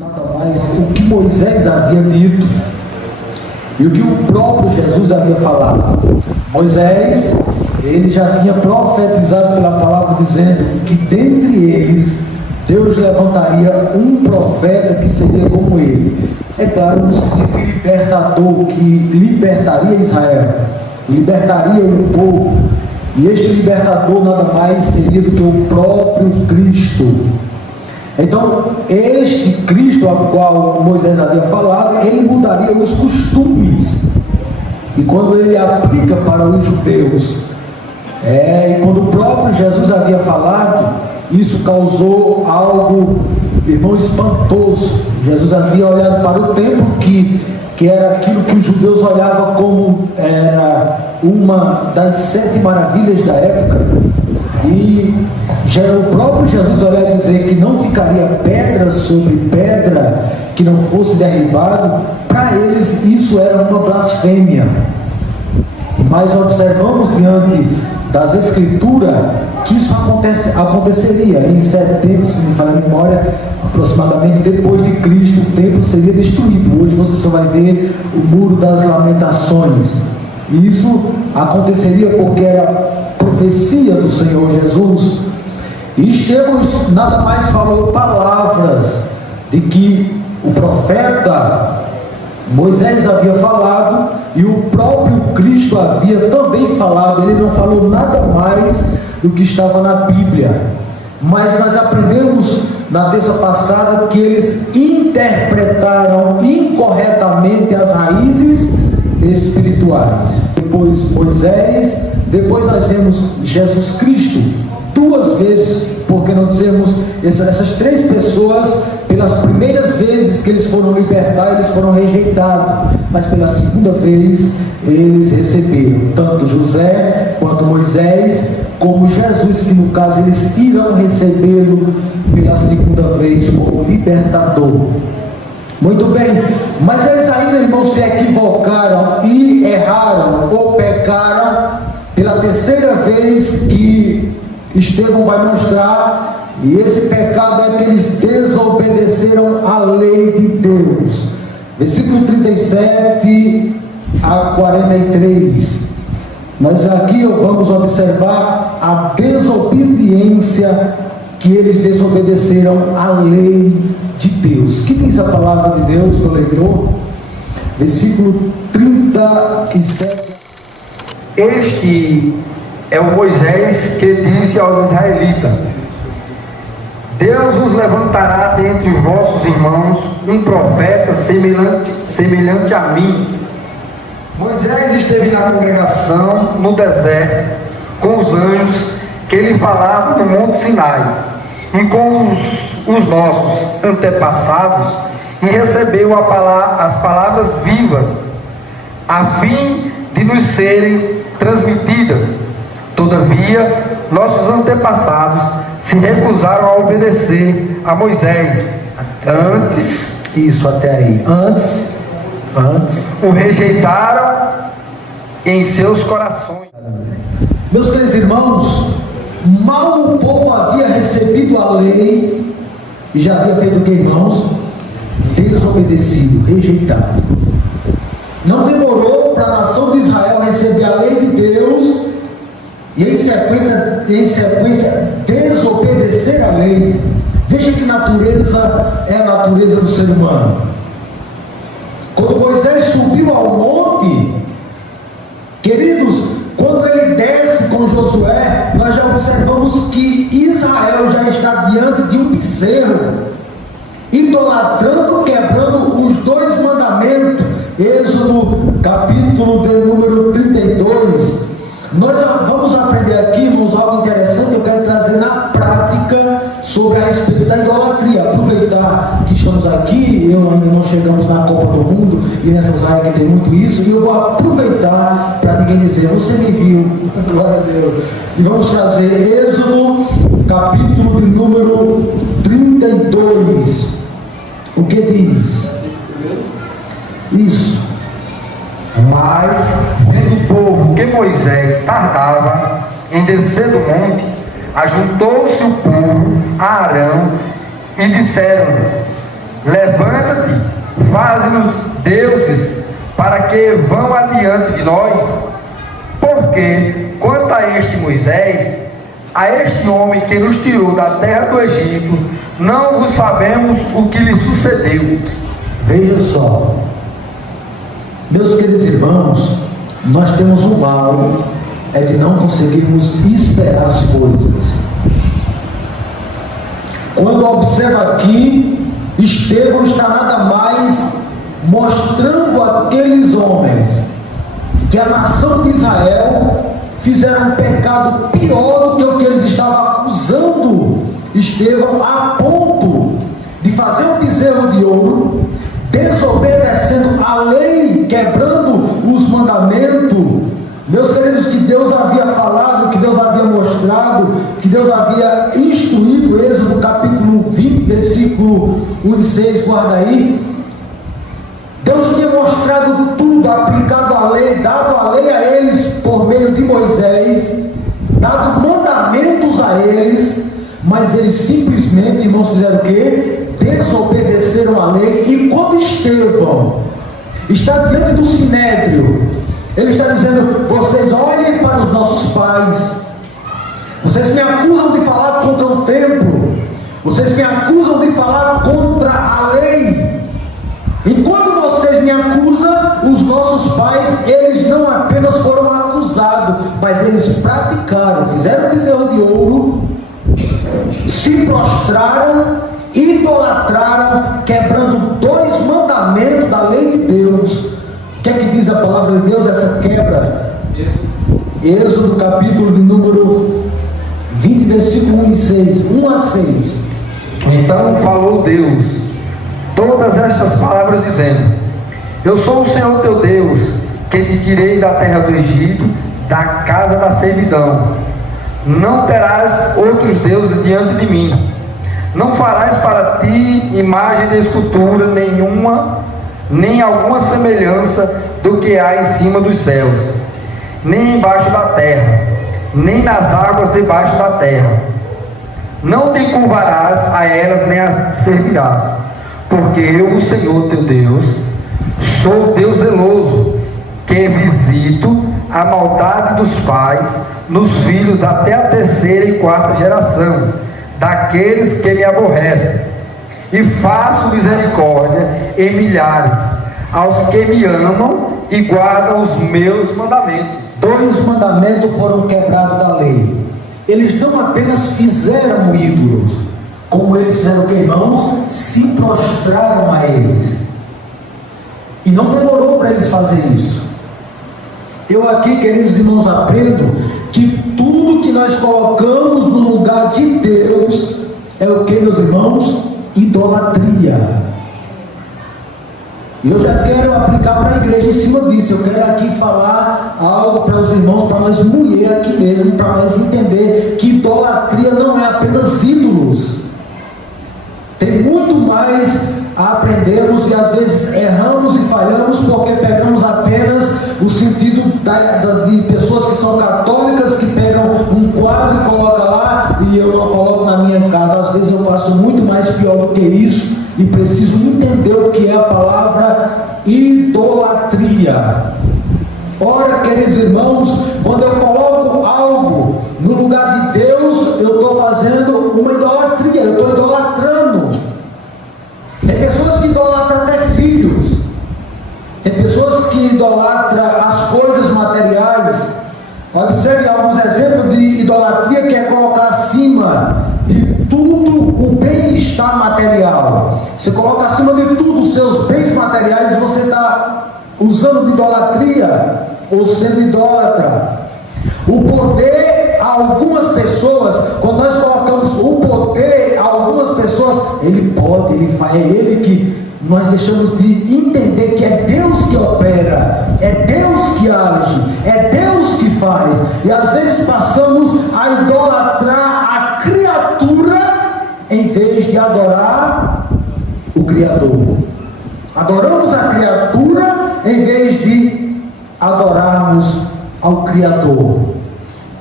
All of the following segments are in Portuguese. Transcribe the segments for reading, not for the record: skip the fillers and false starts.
nada mais o que Moisés havia dito e o que o próprio Jesus havia falado. Moisés, ele já tinha profetizado pela palavra, dizendo que dentre eles Deus levantaria um profeta que seria como ele. É claro, no sentido de libertador, que libertaria Israel, libertaria o povo. E este libertador nada mais seria do que o próprio Cristo. Então, este Cristo ao qual Moisés havia falado, ele mudaria os costumes. E quando ele aplica para os judeus, e quando o próprio Jesus havia falado, isso causou algo, irmão, espantoso. Jesus havia olhado para o templo, que era aquilo que os judeus olhavam como era uma das 7 maravilhas da época. E o próprio Jesus olhar e dizer que não ficaria pedra sobre pedra que não fosse derribado, para eles isso era uma blasfêmia. Mas observamos diante das Escrituras que isso aconteceria em 70, se me falha a memória, aproximadamente depois de Cristo, o templo seria destruído. Hoje você só vai ver o Muro das Lamentações. E isso aconteceria porque era profecia do Senhor Jesus. E Estevão nada mais falou palavras de que o profeta Moisés havia falado e o próprio Cristo havia também falado. Ele não falou nada mais do que estava na Bíblia. Mas nós aprendemos na terça passada que eles interpretaram incorretamente as raízes espirituais. Depois Moisés, depois nós vemos Jesus Cristo, 2 vezes, porque não dizemos essas 3 pessoas, pelas primeiras vezes que eles foram libertar, eles foram rejeitados, mas pela segunda vez eles receberam, tanto José quanto Moisés, como Jesus, que no caso eles irão recebê-lo pela segunda vez como libertador. Muito bem, mas eles ainda, irmãos, se equivocaram e erraram ou pecaram pela terceira vez que Estevão vai mostrar, e esse pecado é que eles desobedeceram a lei de Deus. Versículo 37 a 43. Nós aqui vamos observar a desobediência que eles desobedeceram à lei de Deus. Que diz a palavra de Deus para o leitor? Versículo 37. Este é o Moisés que disse aos israelitas: Deus vos levantará dentre os vossos irmãos um profeta semelhante a mim. Moisés esteve na congregação no deserto com os anjos que lhe falavam no Monte Sinai e com os nossos antepassados, e recebeu as palavras vivas a fim de nos serem transmitidas. Todavia, nossos antepassados se recusaram a obedecer a Moisés. Antes o rejeitaram em seus corações. Meus queridos irmãos, mal o povo havia recebido a lei e já havia feito o que, irmãos? Desobedecido, rejeitado. Não demorou para a nação de Israel receber a lei de Deus e em sequência desobedecer a lei. Veja que natureza é a natureza do ser humano. Quando Moisés subiu ao monte, queridos, quando ele desce com Josué, nós já observamos que Israel já está diante de um bezerro, idolatrando, quebrando os 2 mandamentos. Êxodo capítulo de número 32. Nós vamos aprender aqui, irmãos, algo interessante. Eu quero trazer na prática sobre a respeito da idolatria. Aproveitar que estamos aqui, eu ainda não chegamos na Copa do Mundo e nessas áreas que tem muito isso, e eu vou aproveitar para ninguém dizer: você me viu, glória a Deus. E vamos trazer Êxodo capítulo de número 32. O que diz? Isso. Mas, vendo o povo que Moisés tardava em descer do monte, ajuntou-se o povo a Arão e disseram: levanta-te, faze-nos deuses, para que vão adiante de nós. Porque, quanto a este Moisés, a este homem que nos tirou da terra do Egito, não vos sabemos o que lhe sucedeu. Veja só, meus queridos irmãos, nós temos um mal, é de não conseguirmos esperar as coisas. Quando observa aqui, Estevão está nada mais mostrando àqueles homens que a nação de Israel fizeram um pecado pior do que o que eles estavam acusando Estevão, a ponto de fazer um bezerro de ouro, desobedecendo a lei, quebrando os mandamentos. Meus queridos, que Deus havia falado, que Deus havia mostrado, que Deus havia instruído. Êxodo capítulo 20, versículo 1 e 6, guarda aí. Deus tinha mostrado tudo, aplicado a lei, dado a lei a eles por meio de Moisés, dado mandamentos a eles, mas eles simplesmente, irmãos, fizeram o quê? Desobedeceram a lei. E quando Estevão está diante do sinédrio, ele está dizendo: vocês olhem para os nossos pais, vocês me acusam de falar contra o templo, vocês me acusam de falar contra a lei. Enquanto vocês me acusam, os nossos pais, eles não apenas foram acusados, mas eles praticaram, fizeram bezerro de ouro, se prostraram, idolatraram, quebrando 2 mandamentos da lei de Deus. O que é que diz a palavra de Deus, essa quebra? Êxodo capítulo de número 20, versículo 1 e 6, 1 a 6. Então falou Deus todas estas palavras, dizendo: eu sou o Senhor teu Deus, que te tirei da terra do Egito, da casa da servidão. Não terás outros deuses diante de mim. Não farás para ti imagem de escultura nenhuma, nem alguma semelhança do que há em cima dos céus, nem embaixo da terra, nem nas águas debaixo da terra. Não te curvarás a elas, nem as servirás, porque eu, o Senhor teu Deus, sou Deus zeloso, que visito a maldade dos pais nos filhos até a 3ª e 4ª geração daqueles que me aborrecem, e faço misericórdia em milhares aos que me amam e guardam os meus mandamentos. 2 mandamentos foram quebrados da lei. Eles não apenas fizeram ídolos, como eles fizeram, que irmãos, se prostraram a eles. E não demorou para eles fazerem isso. Eu aqui, queridos irmãos, aprendo que tudo que nós colocamos no lugar de Deus é o que, meus irmãos? Idolatria. E eu já quero aplicar para a igreja em cima disso. Eu quero aqui falar algo para os irmãos, para nós mulher aqui mesmo, para nós entender que idolatria não é apenas ídolos. Tem muito mais a aprendermos, e às vezes erramos e falhamos porque pegamos apenas o sentido de pessoas que são católicas, que pegam um quadro e colocam lá, e eu não coloco na minha casa. Às vezes eu faço muito mais pior do que isso, e preciso entender o que é a palavra idolatria. Ora, queridos irmãos, quando eu coloco algo no lugar de Deus, eu estou fazendo uma idolatria, eu estou idolatrando. Tem pessoas que idolatram até filhos, tem pessoas que idolatram as coisas materiais. Observe alguns exemplos de idolatria, que é colocar acima de tudo o bem-estar material. Você coloca acima de tudo os seus bens materiais, você está usando de idolatria ou sendo idólatra. O poder a algumas pessoas, quando nós colocamos o poder a algumas pessoas, ele pode, ele faz, é ele que nós deixamos de entender que é Deus que opera, é Deus que age, é Deus que faz, e às vezes passamos a idolatrar a criatura em vez de adorar o Criador. Adoramos a criatura em vez de adorarmos ao Criador.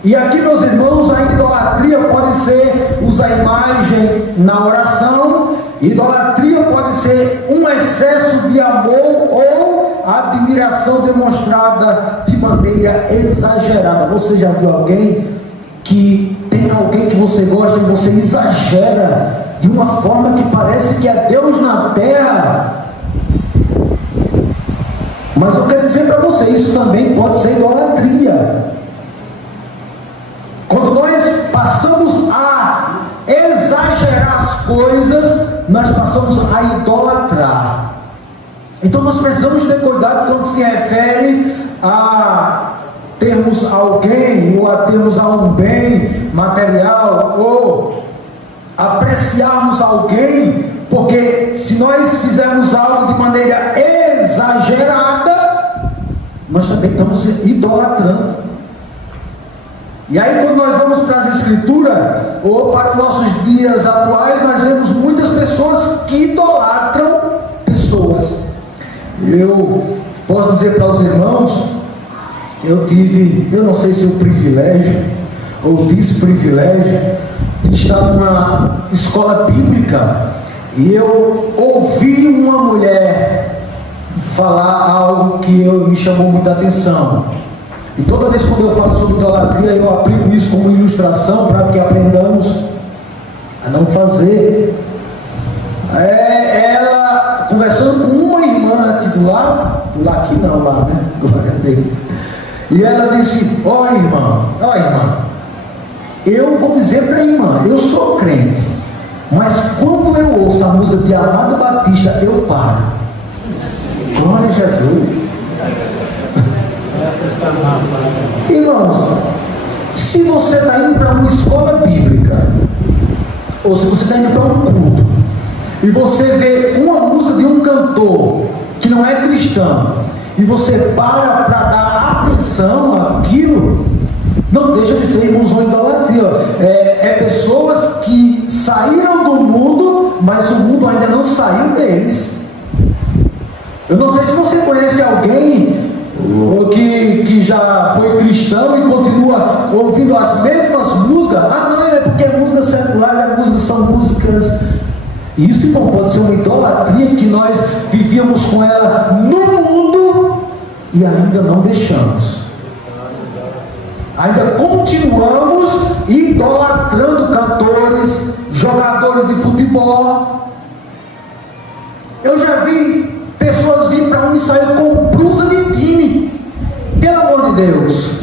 E aqui, meus irmãos, a idolatria pode ser usar a imagem na oração, idolatria pode ser admiração demonstrada de maneira exagerada. Você já viu alguém que tem alguém que você gosta e você exagera de uma forma que parece que é Deus na terra? Mas eu quero dizer para você, isso também pode ser idolatria. Quando nós passamos a exagerar as coisas, nós passamos a idolatrar. Então nós precisamos ter cuidado quando se refere a termos alguém, ou a termos um bem material, ou apreciarmos alguém, porque se nós fizermos algo de maneira exagerada, nós também estamos idolatrando. E aí, quando nós vamos para as Escrituras, ou para os nossos dias atuais, nós vemos muitas pessoas que idolatram pessoas. Eu posso dizer para os irmãos, eu tive, eu não sei se o privilégio ou desprivilégio de estar numa escola bíblica, e eu ouvi uma mulher falar algo que me chamou muita atenção. E toda vez quando eu falo sobre idolatria, eu aplico isso como ilustração para que aprendamos a não fazer. Ela conversando com uma irmã aqui do lado, aqui não, lá, né? Glória a Deus. E ela disse: ó irmã, eu vou dizer para a irmã, eu sou crente, mas quando eu ouço a música de Amado Batista, eu paro. Glória a Jesus. Irmãos, se você está indo para uma escola bíblica, ou se você está indo para um culto, e você vê uma música de um cantor que não é cristão, e você para dar atenção àquilo, não deixa de ser, irmãos, uma idolatria. É pessoas que saíram do mundo, mas o mundo ainda não saiu deles. Eu não sei se você conhece alguém que já foi cristão e continua ouvindo as mesmas músicas. Ah, não, é porque é música secular, são músicas. Isso, irmão, pode ser uma idolatria que nós vivíamos com ela no mundo e ainda não deixamos. Ainda continuamos idolatrando cantores, jogadores de futebol. Eu já vi pessoas virem para um ensaio com blusa de time. Pelo amor de Deus.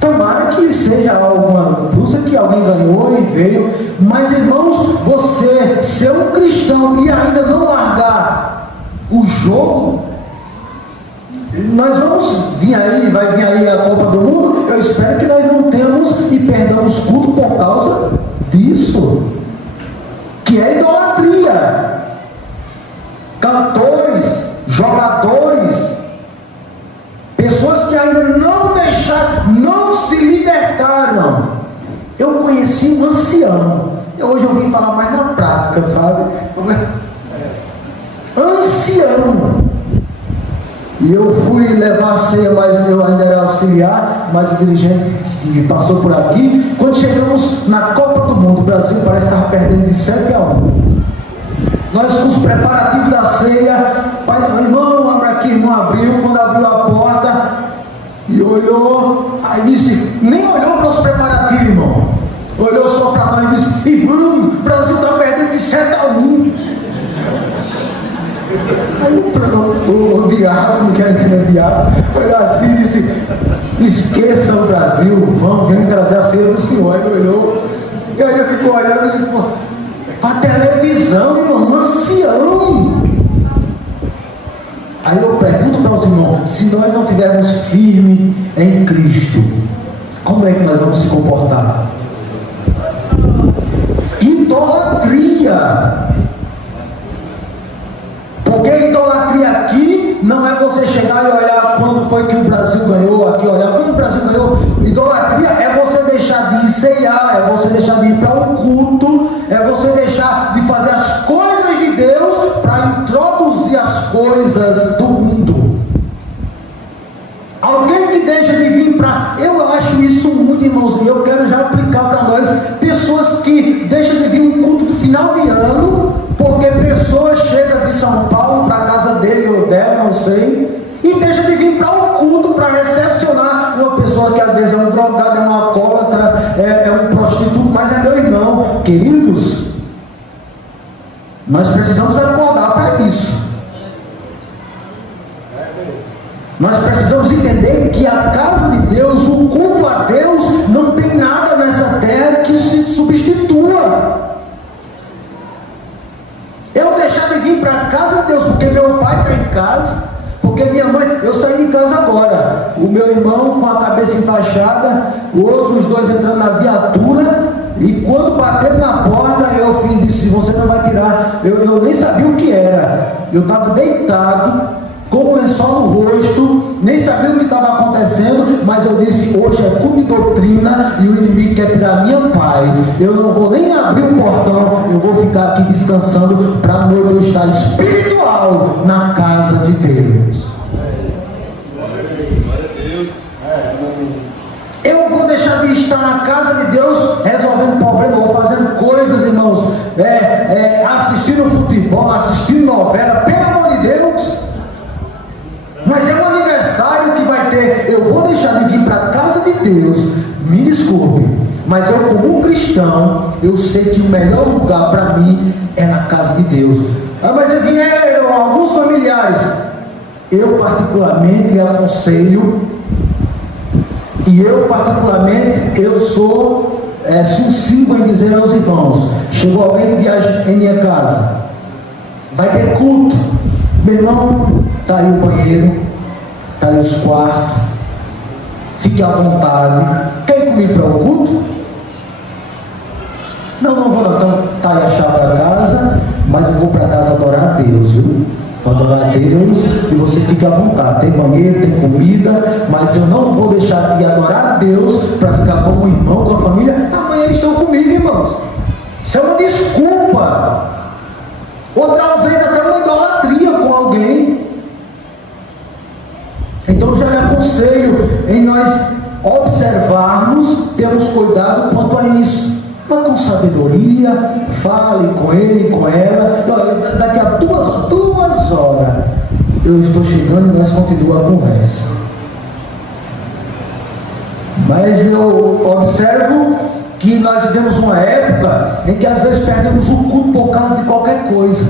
Tomara que seja alguma blusa que alguém ganhou e veio. Mas, irmãos, você ser um cristão e ainda não largar o jogo, nós vamos vir aí, vai vir aí a Copa do Mundo. Eu espero que nós não tenhamos e perdamos culto por causa disso, que é idolatria. Cantores, jogadores, pessoas que ainda não deixaram, não se libertaram. Eu conheci um ancião, hoje eu vim falar mais na prática, sabe? Ancião. E eu fui levar a ceia, mas eu ainda era auxiliar, mas o dirigente que passou por aqui. Quando chegamos na Copa do Mundo, o Brasil parece que estava perdendo de 7-1. Nós com os preparativos da ceia, pai, irmão, abre aqui, irmão, abriu. Quando abriu a porta e olhou, aí disse, nem olhou para os preparativos, irmão, olhou só para nós e disse: irmão, o Brasil está perdendo de 7-1. Aí o diabo, não quer entender o diabo, olhou assim e disse: esqueça o Brasil, vem trazer a ceia do Senhor. Aí ele olhou, e aí ele ficou olhando e disse: para a televisão, irmão, ancião. Aí eu pergunto para os irmãos: se nós não estivermos firmes em Cristo, como é que nós vamos se comportar? Idolatria. Porque idolatria aqui não é você chegar e olhar quando foi que o Brasil ganhou, aqui olhar quando o Brasil ganhou. Idolatria é você deixar de ceiar, é você deixar de ir para o culto, é você deixar de fazer as coisas de Deus para introduzir as coisas do mundo. Alguém que deixa de vir para... Eu acho isso muito, irmãos, e eu quero já aplicar para nós. Pessoas que deixam de vir um culto do final de ano, porque pessoas chegam de São Paulo para a casa dele ou dela, não sei, Queridos, nós precisamos acordar para isso. Nós precisamos entender que a casa de Deus, o culto a Deus, não tem nada nessa terra que se substitua. Eu deixar de vir para a casa de Deus porque meu pai está em casa, porque minha mãe, eu saí de casa agora, o meu irmão com a cabeça enfaixada, outros dois entrando na viatura, e quando bateram na porta, eu disse: você não vai tirar. Eu nem sabia o que era, eu estava deitado com um lençol no rosto, nem sabia o que estava acontecendo, mas eu disse: hoje é culto de doutrina e o inimigo quer tirar a minha paz, eu não vou nem abrir o portão, eu vou ficar aqui descansando para a noite eu estar espiritual na casa de Deus. Eu vou deixar de estar na casa de Deus resolvendo problemas, ou fazendo coisas, irmãos, assistindo futebol, assistindo novela, pelo amor de Deus. Mas é um aniversário que vai ter. Eu vou deixar de vir para a casa de Deus. Me desculpe, mas eu, como um cristão, eu sei que o melhor lugar para mim é na casa de Deus. Mas eu vieram alguns familiares. Eu particularmente lhe aconselho, e eu particularmente eu sou sucinto em dizer aos irmãos: chegou alguém de viagem em minha casa, vai ter culto, meu irmão, está aí o banheiro, está aí os quartos, fique à vontade. Quer ir comigo para o culto? Não vou não. Então está aí a chave da casa, mas eu vou para casa adorar a Deus, viu? Vou adorar a Deus e você fique à vontade. Tem banheiro, tem comida, mas eu não vou deixar de adorar a Deus para ficar como um irmão, com a família. Amanhã eles estão comigo, irmãos. Isso é uma desculpa, ou talvez até uma idolatria com alguém. Então já lhe aconselho em nós observarmos, termos cuidado quanto a isso. Mas com sabedoria, fale com ele, com ela. Daqui a 2 horas eu estou chegando e nós continuamos a conversa. Mas eu observo que nós vivemos uma época em que às vezes perdemos o culto por causa de qualquer coisa.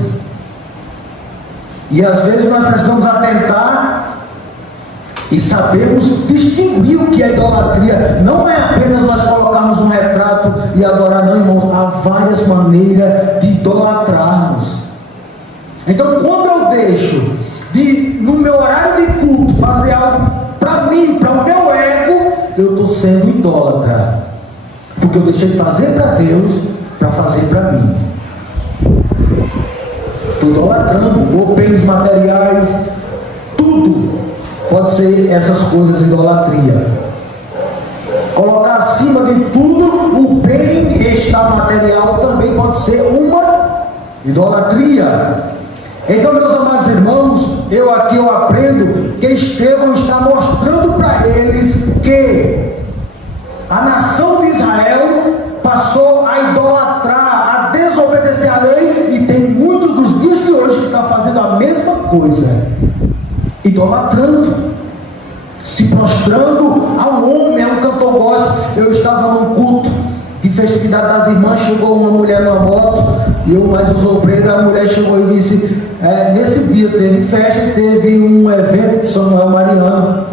E às vezes nós precisamos atentar e sabemos distinguir o que é idolatria. Não é apenas nós colocarmos um retrato e adorar, não, irmãos. Há várias maneiras de idolatrarmos. Então, quando eu deixo de, no meu horário de culto, fazer algo para mim, para o meu ego, eu estou sendo idólatra, porque eu deixei de fazer para Deus para fazer para mim. Estou idolatrando, ou bens materiais, tudo pode ser essas coisas, idolatria. Colocar acima de tudo o bem-estar material também pode ser uma idolatria. Então, meus amados irmãos, eu aprendo que Estevão está mostrando para eles que a nação de Israel passou a idolatrar, a desobedecer a lei, e tem muitos dos dias de hoje que estão fazendo a mesma coisa, idolatrando, se prostrando a um homem, a um cantor gospel. Eu estava num culto de festividade das irmãs, chegou uma mulher numa moto, e eu mais os obreiros, a mulher chegou e disse, nesse dia teve festa, teve um evento de Samuel Mariano,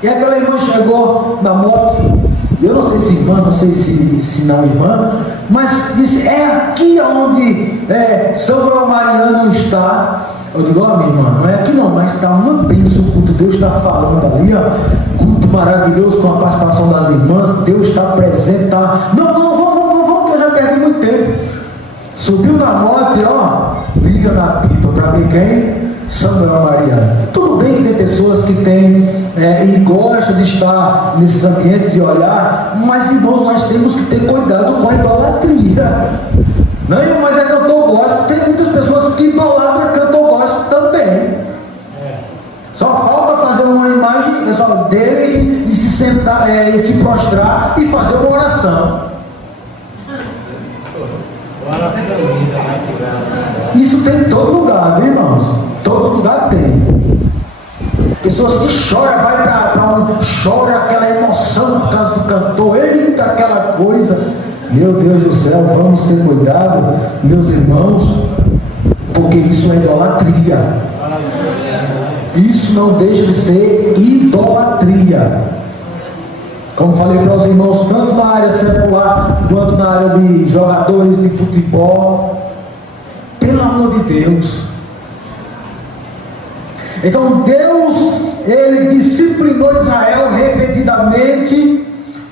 e aquela irmã chegou na moto, eu não sei se irmã, não sei se não irmã, mas disse, é aqui onde Samuel Mariano está. Eu digo, minha irmã, não é aqui não, mas está uma bênção o culto, Deus está falando ali, culto maravilhoso com a participação das irmãs, Deus está presente, tá? Não, vamos, que eu já perdi muito tempo. Subiu na moto e liga na pipa para ver quem? Samuel Mariano. Tudo bem que tem pessoas que têm e gostam de estar nesses ambientes e olhar, mas irmãos, nós temos que ter cuidado com a idolatria. Não, mas é cantor gospel, tem muitas pessoas que idolatram cantor gospel também. Só falta fazer uma imagem pessoal dele e se sentar, e se prostrar e fazer uma oração. Isso tem em todo lugar, viu, irmãos? Todo lugar tem. Pessoas que choram, vai para chora aquela emoção por causa do cantor, eita, aquela coisa. Meu Deus do céu, vamos ter cuidado, meus irmãos, porque isso é idolatria. Isso não deixa de ser idolatria. Como falei para os irmãos, tanto na área secular quanto na área de jogadores de futebol, pelo amor de Deus. Então Deus, Ele disciplinou Israel repetidamente,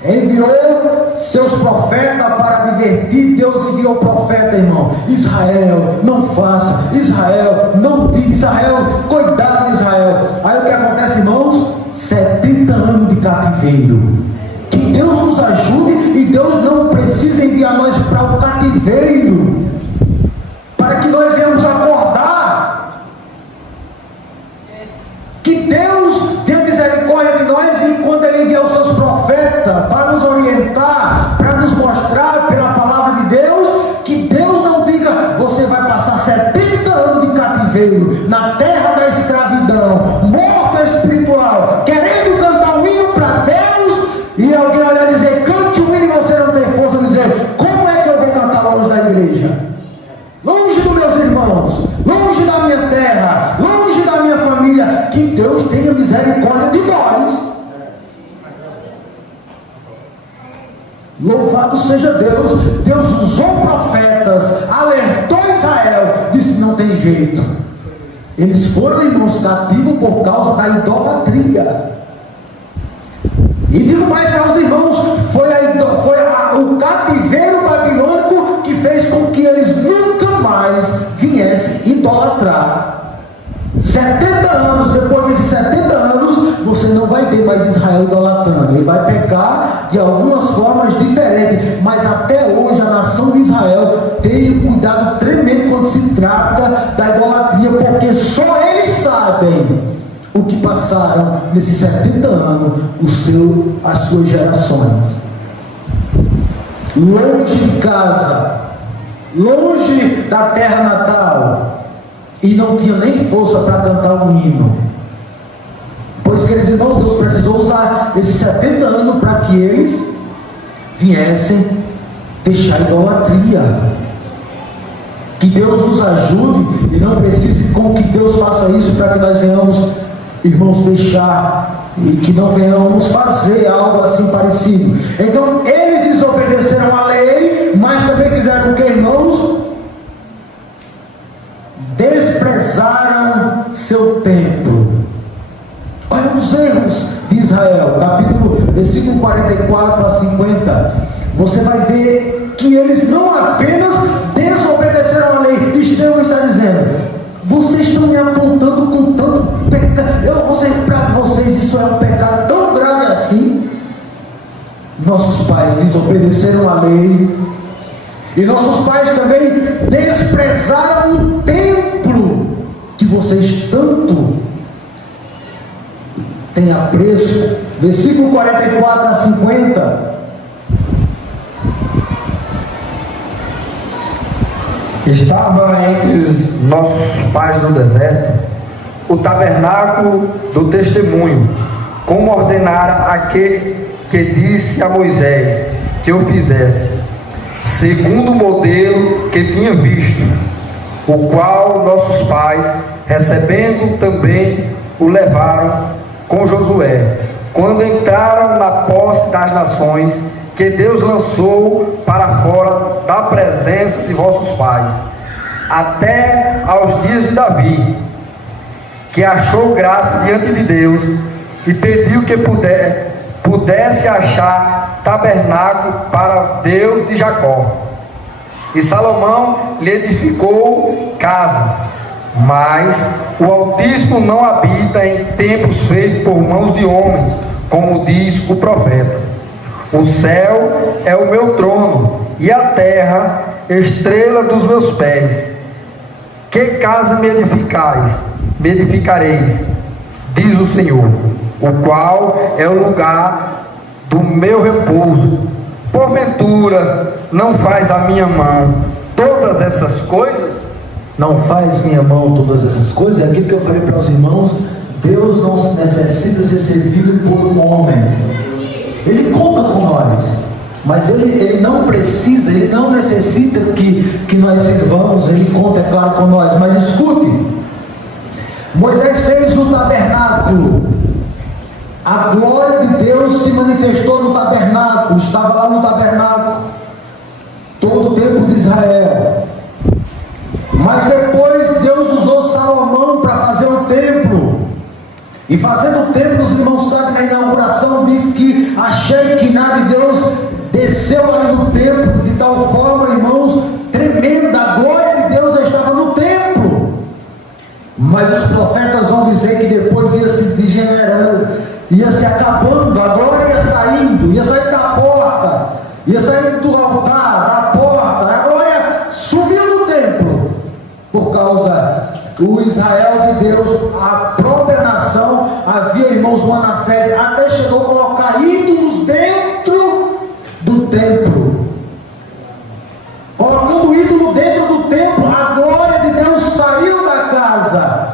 enviou seus profetas para advertir. Deus enviou o profeta, irmão: Israel, não faça, Israel, não diga, Israel, cuidado, Israel. Aí o que acontece, irmãos? 70 anos de cativeiro. Que Deus nos ajude e Deus não precisa enviar nós para o cativeiro, para que nós venhamos acordar. Que Deus tenha misericórdia de nós enquanto Ele envia os seus profetas para nos orientar, para nos mostrar pela palavra de Deus. Que Deus não diga: você vai passar 70 anos de cativeiro na terra da escravidão, morto espiritual, querendo cantar um hino para Deus, e alguém olhar e dizer: cante um hino, e você não tem força de dizer: como é que eu vou cantar longe da igreja, longe dos meus irmãos, longe da minha terra, longe da minha família? Que Deus tenha misericórdia de nós. Louvado seja Deus. Deus usou profetas, alertou Israel, disse: não tem jeito. Eles foram, irmãos, cativos por causa da idolatria. E digo mais para os irmãos: foi o cativeiro babilônico que fez com que eles nunca mais viessem idolatrar. 70 anos, depois desses 70 anos, você não vai ver mais Israel idolatrando. Ele vai pecar de algumas formas diferentes, mas até hoje a nação de Israel tem um cuidado tremendo quando se trata da idolatria, porque só eles sabem o que passaram nesses 70 anos as suas gerações. Longe de casa, longe da terra natal, e não tinha nem força para cantar um hino. Pois, queridos irmãos, Deus precisou usar esses 70 anos para que eles viessem deixar a idolatria. Que Deus nos ajude e não precise com que Deus faça isso para que nós venhamos, irmãos, deixar, e que não venhamos fazer algo assim parecido. Então eles desobedeceram a lei, mas também fizeram o que, irmãos? Desprezaram seu templo. Olha os erros de Israel, versículo 44 a 50. Você vai ver que eles não apenas desobedeceram a lei. Deus está dizendo: vocês estão me apontando com tanto pecado. Para vocês isso é um pecado tão grave assim. Nossos pais desobedeceram a lei, e nossos pais também desprezaram o templo que vocês tanto têm apreço. Versículo 44 a 50. Estava entre nossos pais no deserto o tabernáculo do testemunho, como ordenara aquele que disse a Moisés que eu fizesse, segundo o modelo que tinha visto, o qual nossos pais, recebendo também, o levaram com Josué, quando entraram na posse das nações que Deus lançou para fora da presença de vossos pais, até aos dias de Davi, que achou graça diante de Deus e pediu que pudesse achar tabernáculo para Deus de Jacó. E Salomão lhe edificou casa, mas o Altíssimo não habita em templos feitos por mãos de homens, como diz o profeta. O céu é o meu trono, e a terra, estrela dos meus pés. Que casa me edificareis, diz o Senhor, o qual é o lugar do meu repouso. Porventura, não faz a minha mão todas essas coisas? Não faz minha mão todas essas coisas? É aquilo que eu falei para os irmãos: Deus não necessita ser servido por homens. Ele conta com nós, Mas ele não precisa, ele não necessita que nós sirvamos, ele conta, é claro, com nós. Mas escute, Moisés fez o tabernáculo, a glória de Deus se manifestou no tabernáculo, estava lá no tabernáculo, todo o templo de Israel. Mas depois Deus usou Salomão para fazer o templo. E fazendo o templo, os irmãos sabem, na inauguração diz que a Shekinah de Deus desceu ali no templo, de tal forma, irmãos, tremenda, a glória de Deus estava no templo. Mas os profetas vão dizer que depois ia se degenerando, ia se acabando, a glória ia saindo, ia sair da porta, ia sair do altar, da porta, a glória subiu do templo, por causa do Israel de Deus, a própria nação, havia, irmãos, Manassés, até chegou a colocar ídolos dentro do templo, colocando o ídolo dentro do templo, a glória de Deus saiu da casa.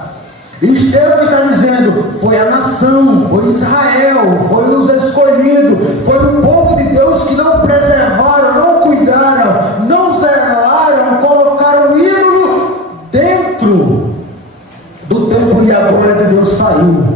E Estevão está dizendo, foi a nação, foi Israel, foi os escolhidos, foi o povo de Deus que não preservaram, não cuidaram, não zelaram, colocaram o ídolo dentro do templo e a glória de Deus saiu.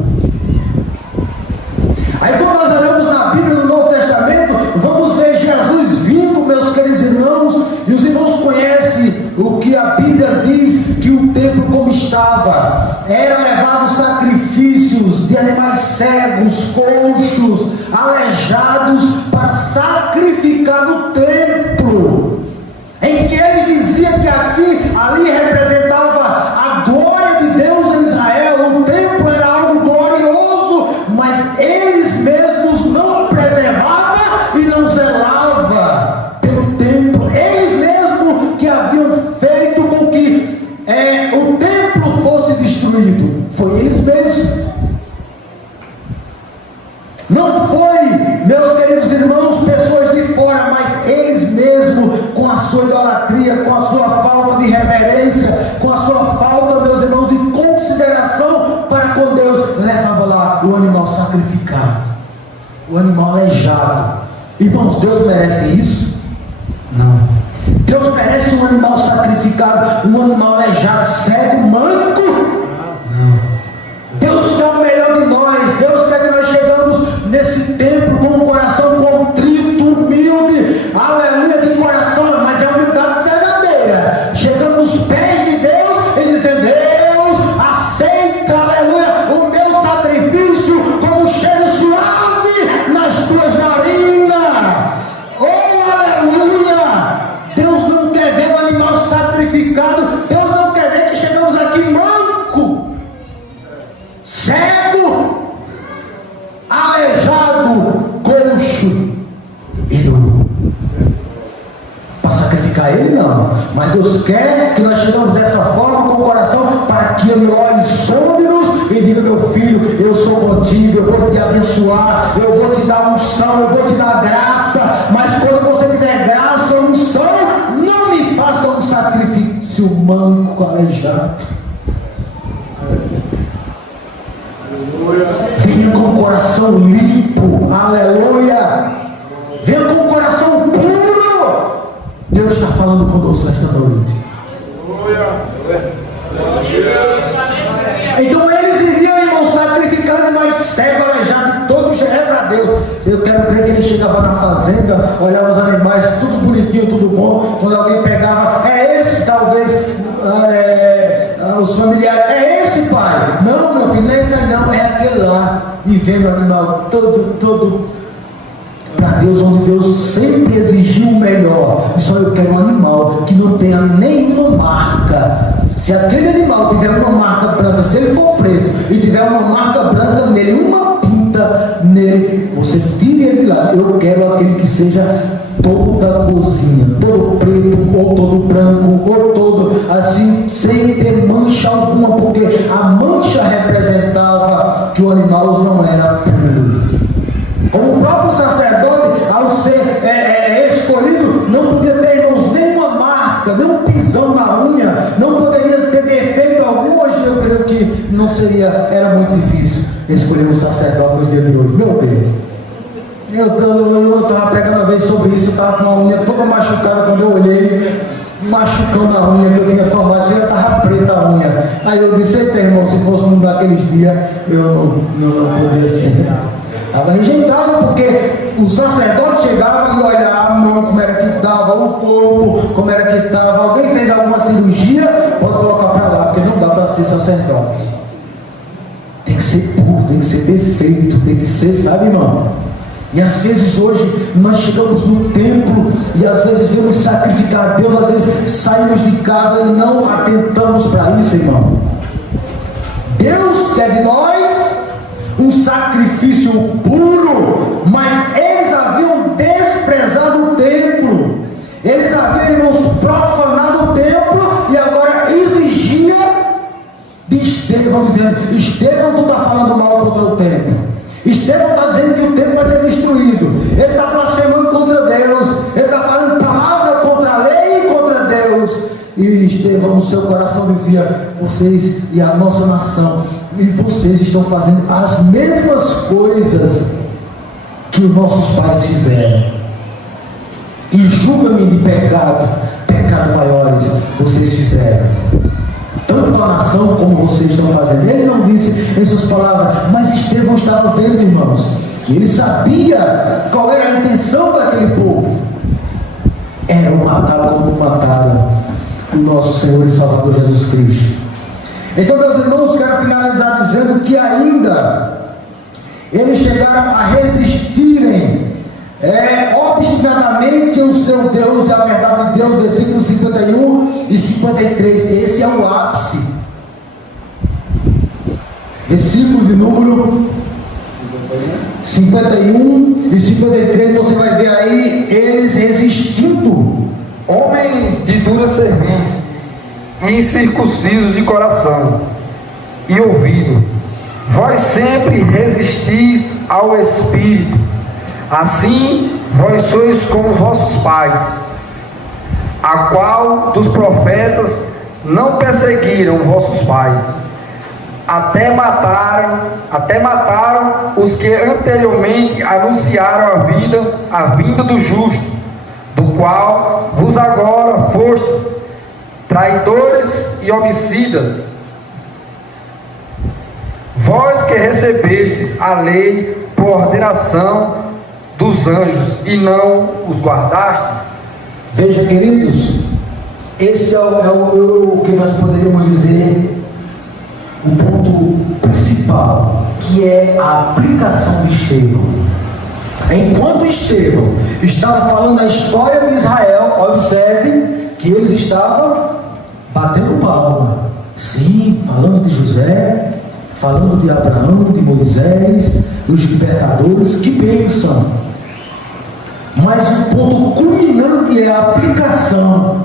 Aí quando nós olhamos na Bíblia, no Novo Testamento, vamos ver Jesus vindo, meus queridos irmãos, e os irmãos conhecem o que a Bíblia diz, que o templo como estava, era levado sacrifícios de animais cegos, coxos, aleijados, para sacrificar no templo, em que ele dizia que ali representava a glória de Deus em Israel, o templo era algo glorioso, mas eles mesmos não preservavam e não zelavam pelo templo, eles mesmos que haviam feito com que o templo fosse destruído, foi eles mesmos. Não foi, meus queridos irmãos, pessoas de fora, mas eles mesmos, com a sua idolatria, com a sua falta de reverência, com a sua falta, meus irmãos, de consideração para com Deus, levava lá o animal sacrificado, o animal aleijado. Irmãos, Deus merece isso? Não. Deus merece um animal sacrificado, um animal aleijado, cego, manco? Não. Deus quer o melhor de nós. Deus quer que nós chegamos nesse templo com um coração contrito, humilde, aleluia, de coração, mas é humildade verdadeira, chegando nos pés de Deus e dizendo, Deus, aceita, aleluia, o meu sacrifício como cheiro suave nas tuas narinas. Oh, aleluia. Deus não quer ver um animal sacrificado, Deus não quer ver que chegamos aqui manco, cego, aleijado, coxo e nu. Para sacrificar ele não, mas Deus quer que nós chegamos dessa forma com o coração, para que ele olhe, sonde-nos e diga, meu filho, eu sou contigo, eu vou te abençoar, eu vou te dar unção, eu vou te dar graça, mas quando você tiver graça, unção, não me faça um sacrifício manco, aleijado. Venha com o coração limpo, aleluia. Venha com o coração puro. Deus está falando conosco nesta noite. Então eles iriam, irmão, sacrificando, mas cego, aleijado, todo já é para Deus. Eu quero crer que ele chegava na fazenda, olhava os animais, tudo bonitinho, tudo bom. Quando alguém pegava, é esse talvez, os familiares, é esse pai? Não, meu filho, não é esse aí não, é aquele lá. E vendo o animal todo para Deus, onde Deus sempre exigiu o melhor. Só eu quero um animal que não tenha nenhuma marca. Se aquele animal tiver uma marca branca, se ele for preto e tiver uma marca branca nele, uma pinta nele, você tire ele de lá. Eu quero aquele que seja toda cozinha, todo preto, ou todo branco, ou todo assim, sem ter mancha alguma, porque a mancha representava que o animal não era puro. Como o próprio sacerdote, ao ser escolhido, não podia ter, irmãos, nenhuma marca, nenhum pisão na unha, não poderia ter defeito algum. Hoje eu creio que não seria, era muito difícil escolher um sacerdote nos dias de hoje. Meu Deus, Eu estava pregando uma vez sobre isso, eu estava com a unha toda machucada, quando eu olhei, machucando a unha que eu tinha tomado, já estava preta a unha. Aí eu disse, eita irmão, se fosse um daqueles dias, eu não podia ser. Estava rejeitado, porque o sacerdote chegava e olhava a mão, como era que estava, o corpo, como era que estava. Alguém fez alguma cirurgia, pode colocar para lá, porque não dá para ser sacerdote. Tem que ser puro, tem que ser perfeito, tem que ser, sabe, irmão? E às vezes hoje nós chegamos no templo e às vezes vamos sacrificar a Deus, às vezes saímos de casa e não atentamos para isso, irmão. Deus quer de nós um sacrifício puro, mas eles haviam desprezado o templo, eles haviam profanado o templo e agora exigia de Estevão, dizendo: Estevão, tu está falando mal contra o templo, Estevão está dizendo que o templo vai ser destruído, ele está blasfemando contra Deus, ele está falando palavra contra a lei e contra Deus. E Estevão no seu coração dizia: vocês e a nossa nação, e vocês estão fazendo as mesmas coisas que os nossos pais fizeram, e julga-me de pecado maiores vocês fizeram, tanto a nação como vocês estão fazendo. Ele não disse em suas palavras, mas Estevão estava vendo, irmãos, e ele sabia qual era a intenção daquele povo, era matar como mataram o nosso Senhor e Salvador Jesus Cristo. Então, meus irmãos, quero finalizar dizendo que ainda eles chegaram a resistirem obstinadamente o seu Deus e a verdade de Deus, versículos 51 e 53. Esse é o ápice. Versículo de número 51 e 53, você vai ver aí eles resistindo. Homens de dura cerviz, incircuncisos de coração e ouvido, vós sempre resistis ao Espírito, assim vós sois como os vossos pais, a qual dos profetas não perseguiram vossos pais, até mataram os que anteriormente anunciaram a vinda do justo, do qual vos agora fostes traidores e homicidas. Vós que recebestes a lei por ordenação dos anjos e não os guardastes. Veja, queridos, esse é o que nós poderíamos dizer o ponto principal, que é a aplicação de Estevão. Enquanto Estevão estava falando da história de Israel, observe que eles estavam batendo palma, sim, falando de José, falando de Abraão, de Moisés, dos libertadores, que bênção. Mas o ponto culminante é a aplicação.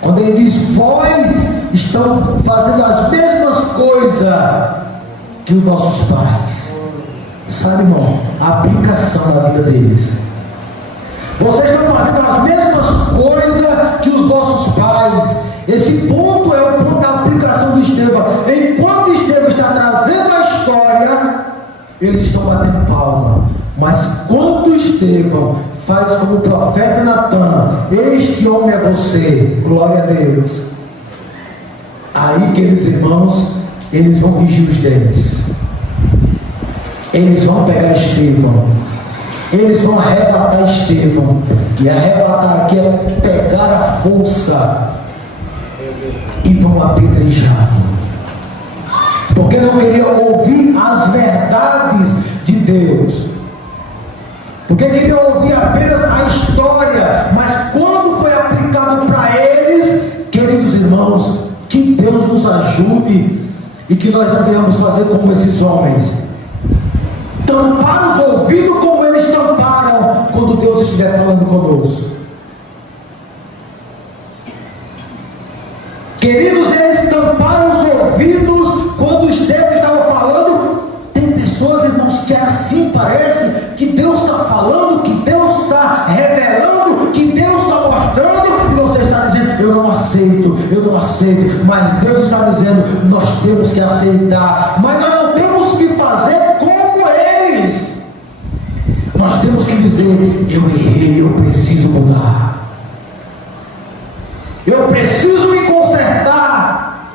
Quando ele diz: vós estão fazendo as mesmas coisas que os nossos pais. Sabe, irmão, a aplicação da vida deles. Vocês estão fazendo as mesmas coisas que os vossos pais. Esse ponto é o ponto da aplicação de Estevão. Enquanto Estevão está trazendo a história, eles estão batendo palma. Mas quando Estevão faz como o profeta Natan: este homem é você, glória a Deus. Aí, queridos irmãos, eles vão fingir os dentes. Eles vão pegar Estevão, eles vão arrebatar Estevão, e arrebatar aqui é pegar a força e vão apedrejá-lo, porque não queriam ouvir as verdades de Deus, porque queriam ouvir apenas a história. Mas quando foi aplicado para eles, queridos irmãos, que Deus nos ajude e que nós não venhamos fazer como esses homens, tampar os ouvidos como eles tamparam quando Deus estiver falando conosco. Queridos, eles tamparam os ouvidos quando Estevão estava falando. Tem pessoas, irmãos, que assim parece que Deus está falando, que Deus está revelando, que Deus está mostrando, e você está dizendo: eu não aceito, mas Deus está dizendo: nós temos que aceitar, mas nós não temos que fazer como eles. Nós temos que dizer: eu errei, eu preciso mudar. Eu preciso me consertar.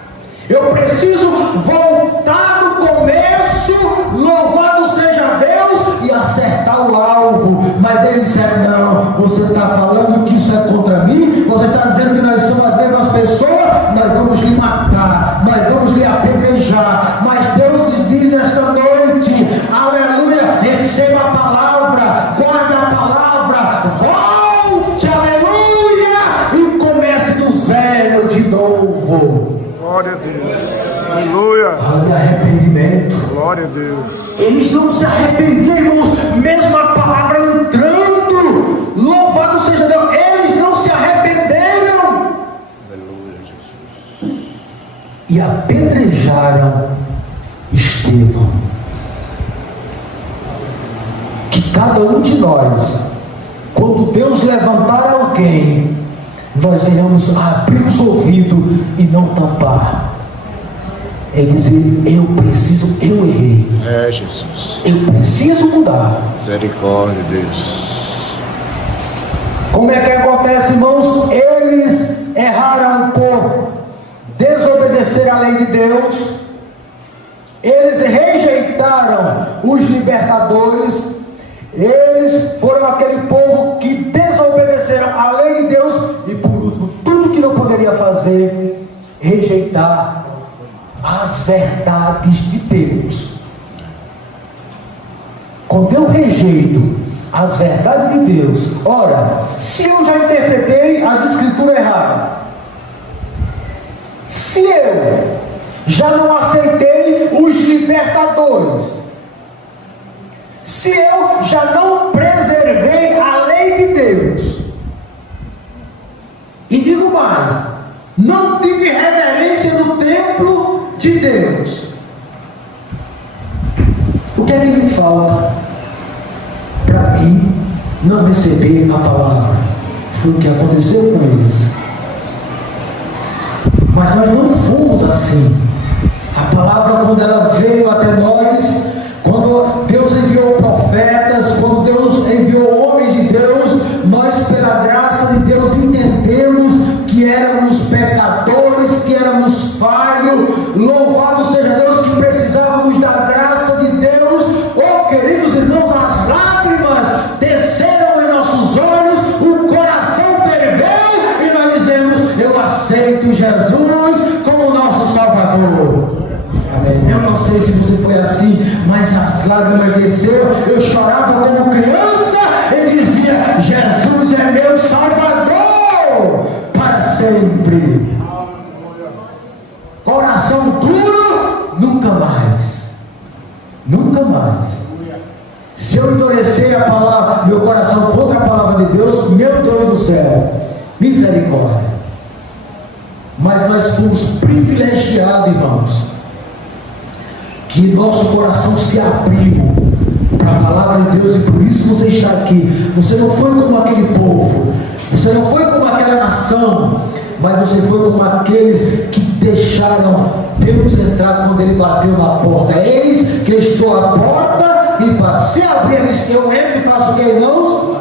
Eu preciso voltar do começo, louvado seja Deus, e acertar o alvo. Mas ele disse: não, você está falando que isso é contra mim, você está dizendo que nós somos as mesmas pessoas, nós vamos lhe matar, nós vamos lhe apedrejar. Mas Deus diz nesta noite: aleluia, receba a palavra, guarde a palavra, volte, aleluia, e comece do zero de novo. Glória a Deus. Aleluia. Fala de arrependimento. Glória a Deus. Eles não se arrependeram, irmãos, mesmo a palavra entrando, louvado seja Deus, eles não se arrependeram. Aleluia, Jesus. E apedrejaram Estevão. Que cada um de nós, quando Deus levantar alguém, nós venhamos abrir os ouvidos e não tampar. É dizer: eu preciso, eu errei. É, Jesus. Eu preciso mudar. Misericórdia, Deus. Como é que acontece, irmãos? Eles erraram por desobedecer a lei de Deus. Eles rejeitaram os libertadores. Eles foram aquele povo que desobedeceram a lei de Deus. E por último, tudo que não poderia fazer, rejeitar as verdades de Deus. Quando eu rejeito as verdades de Deus, ora, se eu já interpretei as escrituras erradas, se eu já não aceitei os libertadores, se eu já não preservei a lei de Deus, e digo mais, não tive reverência no templo de Deus, o que é que me falta para mim não receber a palavra? Foi o que aconteceu com eles. Mas nós não fomos assim. A palavra, quando ela veio até nós, quando Deus enviou profetas, quando Deus enviou homens de Deus, nós, pela graça de Deus, entendemos que éramos pecadores, que éramos falhos. Louvado seja Deus, que precisávamos da graça de Deus. Oh, queridos irmãos, as lágrimas desceram em nossos olhos, o coração ferveu e nós dizemos: eu aceito Jesus como nosso Salvador. Eu não sei se você foi assim, mas as lágrimas desceram. Eu chorava como criança e dizia: Jesus é meu Salvador para sempre. Coração duro, nunca mais. Nunca mais. Se eu endurecer a palavra, meu coração contra a palavra de Deus, meu Deus do céu, misericórdia. Mas nós fomos privilegiados, irmãos, que nosso coração se abriu para a palavra de Deus, e por isso você está aqui. Você não foi como aquele povo, você não foi como aquela nação, mas você foi como aqueles que deixaram Deus entrar quando Ele bateu na porta. Eis que estou à porta e bato. Se abrir, Ele disse: eu entro e faço o que, irmãos?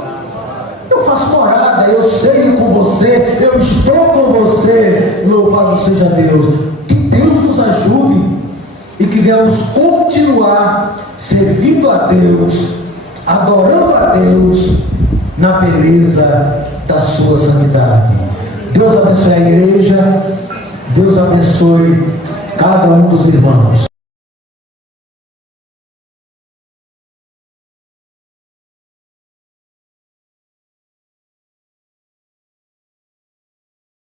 Eu faço morada, eu sei com você, eu estou com você. Louvado seja Deus. Que Deus nos ajude e que venhamos continuar servindo a Deus, adorando a Deus na beleza da sua santidade. Deus abençoe a igreja, Deus abençoe cada um dos irmãos.